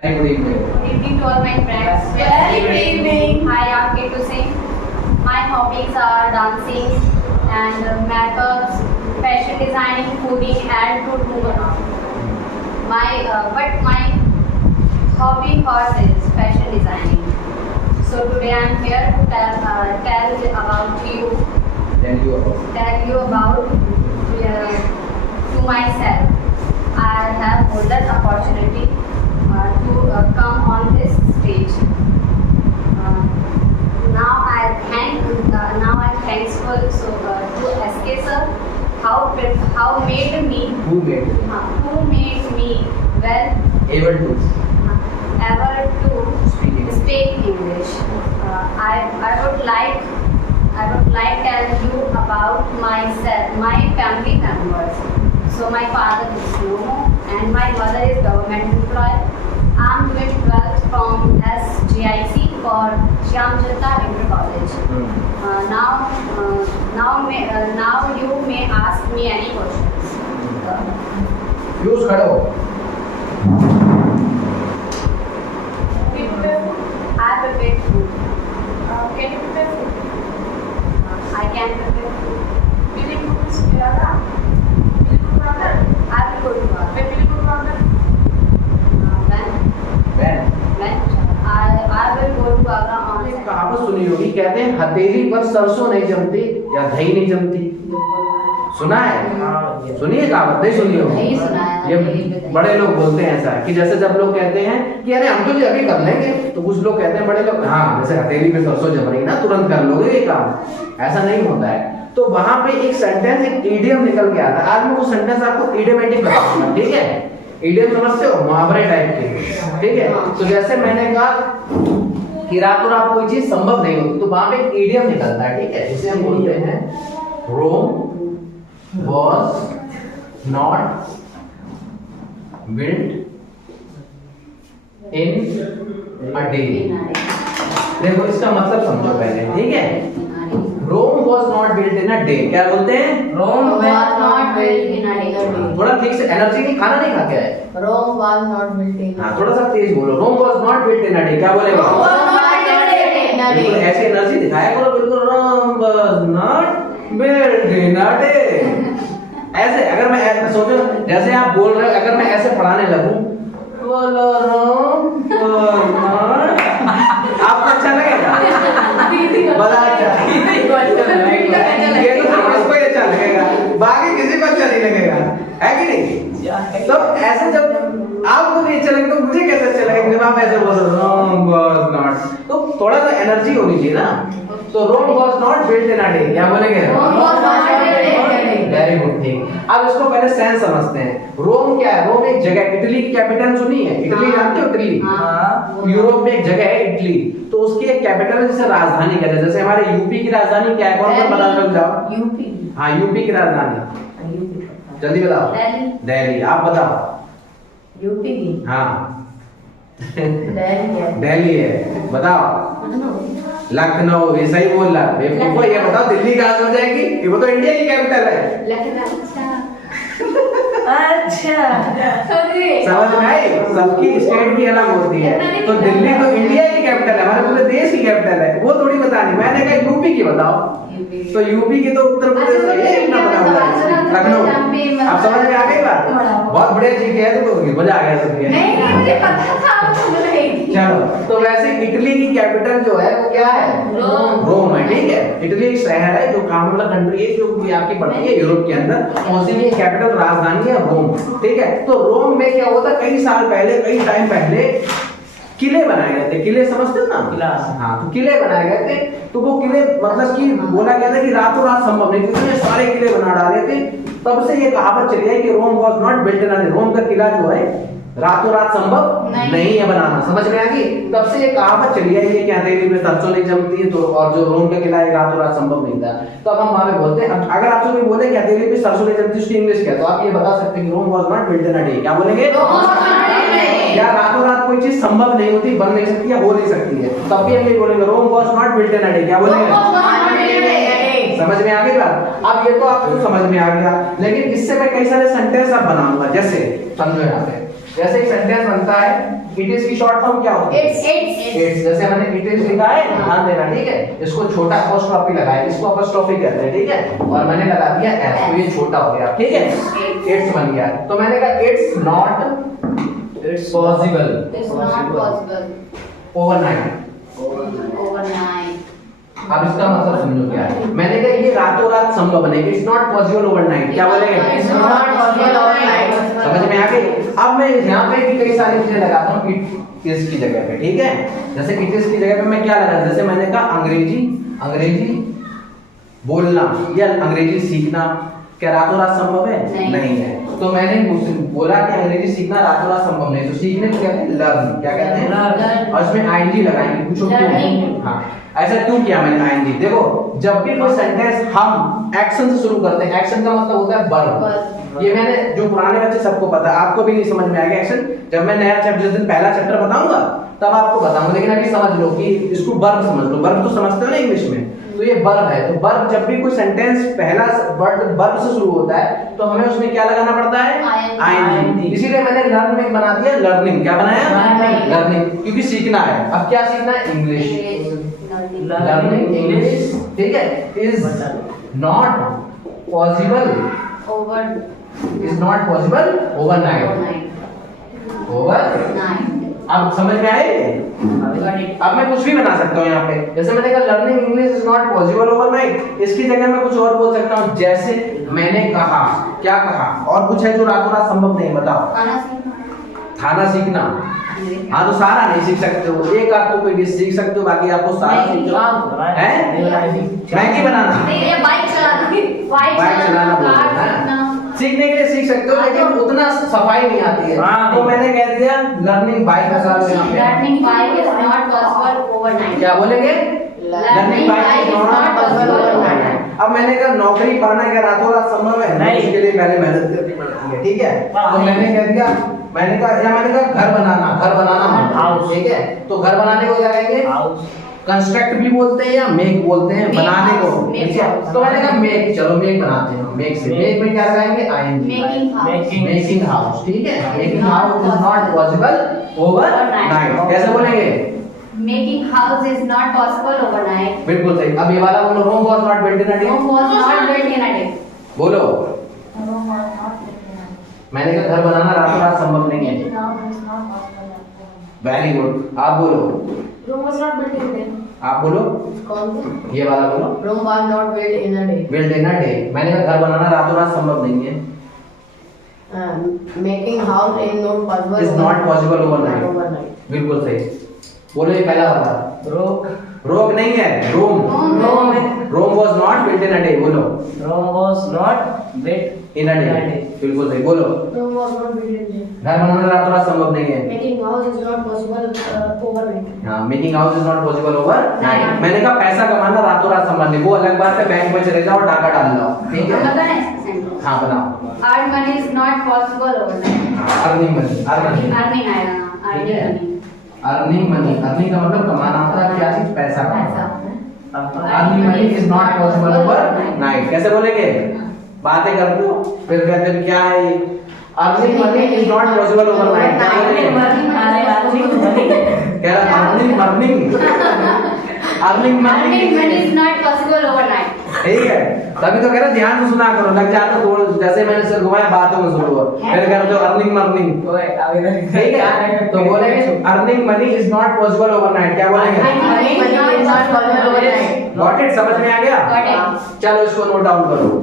Very good evening. Good evening to all my friends. Very good evening. Hi, I'm here to sing. My hobbies are dancing and makeup, fashion designing, fooding, and to do around. But my hobby first is fashion designing. So today I'm here to tell you about to myself. I have golden opportunity to come on this stage. Now I'm thankful to SK sir how made me Who made you who made me well able to ever to speak English? speak English. I would like tell you about myself, my family members. So my father is Nomo and my mother is government employee. I'm doing 12th from SGIC for Shyam Jata Inter College. Now you may ask me any questions. Use करो. I prepare food. Can you prepare food? I can prepare food. Will you cook this together? Will you cook water? I will go to work. When will you cook water? When I will go to Agra on एक कहावत सुनी होगी, कहते हैं हथेली पर सरसों नहीं जमती या दही नहीं जमती. सुना है? सुनिए कहावत नहीं सुनी होगी. नहीं सुना है. ये बड़े लोग बोलते हैं ऐसा कि जैसे जब लोग कहते हैं कि अरे हम तो ये अभी कर लेंगे, तो कुछ लोग कहते हैं बड़े लोग हाँ जैसे हथेली पे सरसों जम रही ना तुरंत कर लोगे ये काम. ऐसा नहीं होता है. तो वहां पे एक सेंटेंस एक इडियम निकल के आता है. आज मैं वो सेंटेंस आपको इडियमेटिक बताऊंगा. ठीक है? इडियम समझते हो? मुहावरे टाइप के. ठीक है? तो जैसे मैंने कहा कि रातों रात कोई चीज संभव नहीं होती, तो वहां पे एक इडियम निकलता है. ठीक है? जिसे हम बोलते हैं रोम was not built in a day. देखो इसका मतलब समझो पहले. ठीक है? रोम was not built in a day. क्या बोलते हैं? Rome was not built in a day. थोड़ा ठीक से एनर्जी नहीं, खाना नहीं खा के आए. Rome was not built in a day. हाँ थोड़ा सा तेज बोलो. रोम was not built in a day. क्या बोलेगा? Rome was not built in a बिल्कुल day. ऐसी एनर्जी दिखाया करो. बिल्कुल रोम was not built in a day. ऐसे अगर मैं सोचो जैसे आप बोल रहे हो, अगर मैं ऐसे पढ़ाने लगूं बोलो रोम was not, आपको अच्छा लगेगा? बता क्या? ये तो सिर्फ इसको ही अच्छा लगेगा, बाकी किसी को अच्छा नहीं लगेगा. है कि नहीं? तो ऐसे जब आपको नहीं अच्छा लगेगा तो मुझे कैसे अच्छा लगेगा जब आप ऐसे बोल रहे हो रोम was not. तो थोड़ा सा एनर्जी होनी चाहिए ना. तो रोम was not built in a day. क्या बोलेंगे? Rome was not built in a day. Very good. ठीक. अब इसको पहले सेंस समझते हैं. रोम क्या है? रोम एक जगह. इटली की कैपिटल सुनी है? इटली जानते हो? इटली यूरोप में एक जगह है इटली. तो उसकी एक कैपिटल है जिसे राजधानी कहते हैं. जैसे हमारे यूपी की राजधानी क्या है? कौन बता कर जाओ. यूपी. हाँ यूपी की राजधानी जल्दी बताओ. दिल्ली. दिल्ली. आप बताओ. यूपी की. हाँ दिल्ली है. दिल्ली है. बताओ. लखनऊ. ये सही बोल रहा है. बेवकूफ है. ये बताओ दिल्ली कहाँ से हो जाएगी? ये वो तो इंडिया की कैपिटल है. लखनऊ. अच्छा. समझ में आई? सबकी स्टेट भी अलग होती है. तो दिल्ली तो इंडिया की कैपिटल है, हमारे पूरे देश की कैपिटल है. वो थोड़ी बतानी. मैंने कहा यूपी की बताओ. तो यूपी की तो उत्तर प्रदेश है. इतना बड़ा हुआ है लखनऊ. आप समझ में आ गई बात? बहुत बढ़िया चीज है. तो मजा आ गया सबके. नहीं मुझे पता था वो बोल रही थी. चलो. तो वैसे इटली की कैपिटल जो है वो क्या है? रोम है. ठीक है? इटली एक शहर है जो कॉमनवेल्थ कंट्री है जो आपकी पड़ती है यूरोप के अंदर. उसी की कैपिटल राजधानी है रोम. ठीक है? तो रोम में क्या होता? कई साल पहले, कई टाइम पहले किले बनाए गए थे. किले समझते हो ना? किला. हाँ तो किले बनाए गए थे. तो वो किले मतलब कि बोला गया था कि रातों रात संभव नहीं. इतने सारे किले बना डाले थे. तब से ये कहावत चली है कि Rome was not built in a day. Rome का किला जो है रातों रात संभव नहीं है बनाना. समझ में आ गई? तब से ये कहावत चली है ये क्या हथेली में सरसों नहीं जमती है. तो और जो रोम का किला है रातों रात संभव नहीं था. तो अब हम वहां पे बोलते हैं अगर आपसे कोई बोले कि हथेली पे सरसों नहीं जमती उसकी इंग्लिश क्या है? तो आप ये बता सकते हैं कि Rome was not built in a day. क्या बोलेंगे? या रातों रात कोई चीज संभव नहीं होती, बन नहीं सकती या हो नहीं सकती है. तब भी हम ये बोलेंगे Rome was not built in a day. क्या बोलेंगे? समझ में आ गई बात? अब ये तो आपको समझ में आ गया. लेकिन इससे मैं कई सारे सेंटेंस अब बनाऊंगा. जैसे समझो यहाँ पे जैसे एक सेंटेंस बनता है इट इज की शॉर्ट फॉर्म क्या होती है? इट्स। जैसे मैंने इट इज लिखा है, ध्यान देना, ठीक है। इसको छोटा अपोस्ट्रोफी लगाए, इसको अपोस्ट्रोफी कहते हैं, ठीक है। और मैंने लगा दिया एस, तो ये छोटा हो गया, ठीक है। इट्स बन गया। तो मैंने कहा it's not It's possible It's not possible overnight. overnight. अब इसका मतलब समझो क्या है। मैंने कहा ये रातों रात संभव नहीं, इट्स नॉट पॉसिबल ओवरनाइट। क्या बोलेंगे? It's not possible overnight. समझ में आ गई? अब मैं यहाँ पे भी कई सारी चीजें लगाता हूँ इट इज की जगह पे, ठीक है। जैसे इट इज की जगह पे मैं क्या लगा, जैसे मैंने कहा अंग्रेजी बोलना या अंग्रेजी सीखना क्या रातों रात संभव है? नहीं है। तो मैंने बोला कि अंग्रेजी सीखना रातों रात संभव नहीं, तो सीखने को कहते हैं लर्न। क्या कहते हैं? Learn. और इसमें आईएनजी लगाएंगे, पूछो क्यों? Learning. हाँ, ऐसा क्यों किया मैंने आईएनजी? देखो, जब भी कोई सेंटेंस हम एक्शन से शुरू करते हैं, एक्शन का मतलब होता है वर्ब। ये मैंने जो पुराने बच्चे सबको पता है, आपको भी नहीं समझ में आएगा एक्शन। जब मैं नया चैप्टर, जिस दिन पहला चैप्टर बताऊंगा तब आपको बताऊंगा, लेकिन अभी समझ लो कि इसको वर्ब समझ लो। वर्ब तो समझते हो ना इंग्लिश में, तो ये वर्ब है। तो वर्ब, जब भी कोई सेंटेंस पहला वर्ड वर्ब से शुरू होता है तो हमें उसमें क्या लगाना पड़ता है? आईएनजी। इसीलिए मैंने लर्न में बना दिया लर्निंग। क्या बनाया? लर्निंग, क्योंकि सीखना है। अब क्या सीखना है? इंग्लिश। लर्निंग इंग्लिश, ठीक है। Is not possible overnight. अब समझ में आए? अब मैं कुछ भी बना सकता हूँ यहाँ पे। जैसे मैंने कहा learning English is not possible overnight, इसकी जगह मैं कुछ और बोल सकता हूँ। जैसे मैंने कहा, क्या कहा? और कुछ है जो रातों रात संभव नहीं, बताओ। खाना सीखना। हाँ, तो सारा नहीं सीख सकते हो, एक आप तो कोई डिश सीख सकते हो, बाकी आपको सारा सीखना है। मैगी बनाना, बाइक चलाना बोलते हैं। सीखने के लिए सीख सकते हो, लेकिन उतना सफाई नहीं आती है। तो मैंने कह दिया लर्निंग बाइक का साथ यहाँ पे। Learning bike is not possible overnight. क्या बोलेंगे? Learning bike is not possible overnight. अब मैंने कहा नौकरी पाना क्या रातों रात संभव है? नहीं। उसके लिए पहले मेहनत करनी पड़ती है, ठीक है। तो मैंने कह दिया, मैंने कहा घर बनाना, हाउस, ठीक है। तो घर बनाने को क्या कहेंगे? हाउस। कंस्ट्रक्ट भी बोलते हैं या मेक बोलते हैं, Make बनाने को, house, make ठीक है। house. तो मैंने कहा मेक, चलो मेक बनाते हैं। मेक से मेक में क्या लगाएंगे? I N G. Making house. Making house, ठीक है। Making house is not possible overnight. कैसे बोलेंगे? Making house is not possible overnight. बिल्कुल सही। अब ये वाला बोलो, Rome was not built in a day. Rome was not built in a day. बोलो। मैंने कहा घर बनाना रातों रात संभव नहीं है। Very good. आप बोलो। आप बोलो, ये वाला बोलो। Rome was not built in a day. Built in a day. मैंने कहा घर बनाना रातों रात संभव नहीं है। Making house is not possible. Is not possible overnight. Overnight. बिल्कुल सही। बोलो ये पहला वाला। रोक नहीं है, Rome. Rome was not built in a day. बोलो Rome was not built in a day. बिल्कुल सही। बोलो Rome was not built in a day. घर बनाना रातों रात संभव नहीं है। Making house is not possible overnight. हाँ, making house is not possible over. Night. मैंने कहा पैसा कमाना रातों रात संभव नहीं, वो अलग बात है। बैंक में चले जाओ, टाका डाल लो, ठीक है। हाँ, बनाओ। Earn money is not possible overnight. Earning money, earning Earning आएगा ना, earning money. Earning money. Earning का मतलब कमाना होता है, क्या चीज? पैसा पैसा। कमाना। Earning money is not possible over night. कैसे बोलेंगे? बातें करते हो फिर कहते हो क्या है? Earning money is not possible overnight. क्या earning earning earning Earning money is not possible overnight. ठीक है। तभी तो कह रहा ध्यान से सुना करो, लग जाता तो जैसे मैंने सिर घुमाया बातों में सुनो, फिर कहते हो अर्निंग मर्निंग, ठीक है। तो बोलेंगे earning money is not possible overnight. क्या बोलेंगे? Earning money is not possible overnight. Got it? समझ में आ गया? Got it. चलो इसको नोट डाउन करो।